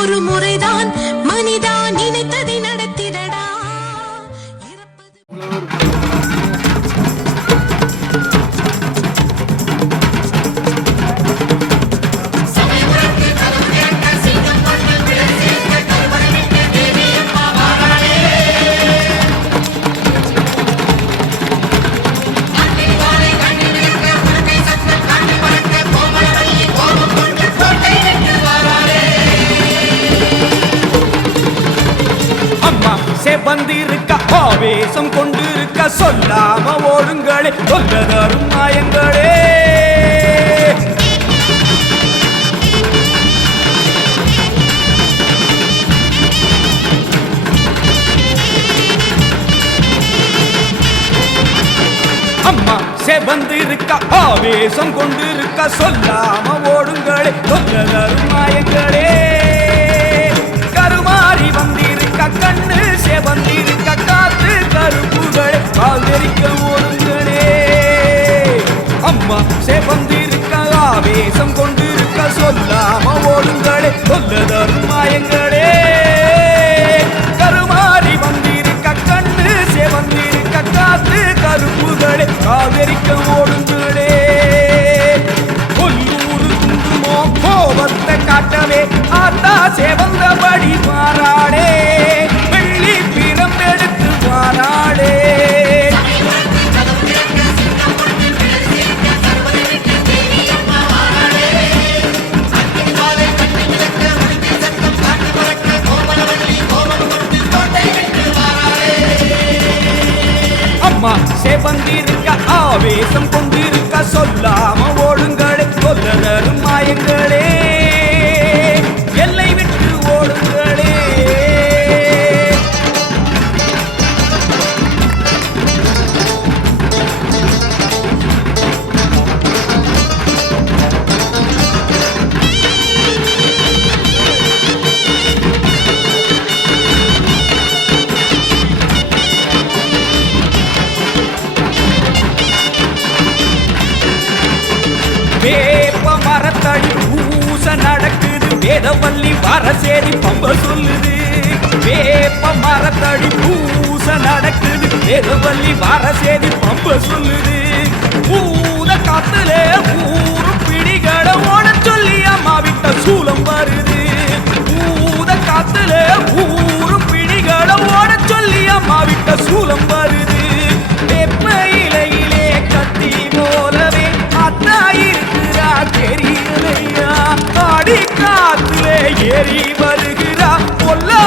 ஒரு முறைதான் மனிதா நினைத்ததை நடத்திடடா. வந்திருக்க ஆவேசம் கொண்டிருக்க சொல்லாம ஓடுங்களே சொல்லதரும் மாயங்களே. அம்மா செவந்திருக்க ஆவேசம் கொண்டிருக்க சொல்லாம ஓடுங்களே சொல்லதரும் மாயங்களே. கருமாறி வந்திருக்க கண்ணு செவந்திருக்க காத்து கருப்புகளே காதரிக்க ஓடுங்களே. அம்மா செவந்திருக்க ஆவேசம் கொண்டிருக்க சொல்லாம ஓடுங்களே சொல்லதரும் மாயங்களே. கருமாறி வந்திருக்க கண்ணு செவந்திருக்க காத்து கருப்புகளே காதரிக்க ஓடுங்களே. கொல்லூரு குங்குமோ கோபத்தை காட்டவே ஆத்தா செவந்தபடி மாறாடே வெள்ளி பிறந்தெடுத்து மாறாடே. அம்மா செவந்திருக்க ஆவேசம் கொண்டிருக்க சொல்லாம ஓடுங்களே சொல்லதரும் மாயங்களே. எல்லை விட்டு ஓடுங்களே. வேப்ப மரத்தடி பூச நடக்குது வேதவல்லி வரசேரி பம்ப சொல்லுது. வேப்ப மரத்தடி பூச நடக்குது வேதவல்லி வரசேரி பம்ப சொல்லுது. பூத காத்துல ஊரு பிடிகளை ஓட சொல்லி அம்மா விட்ட சூலம் வருது. பூத காத்துல ஊரு பிடிகளை ஓட சொல்லி அம்மா விட்ட சூலம் வருது. வேப்ப இலையிலே கத்தி போலவே அத்தா இருக்கிறா தெரியலையா. ஆடி காத்துல ஏறி வருகிறா பொல்லா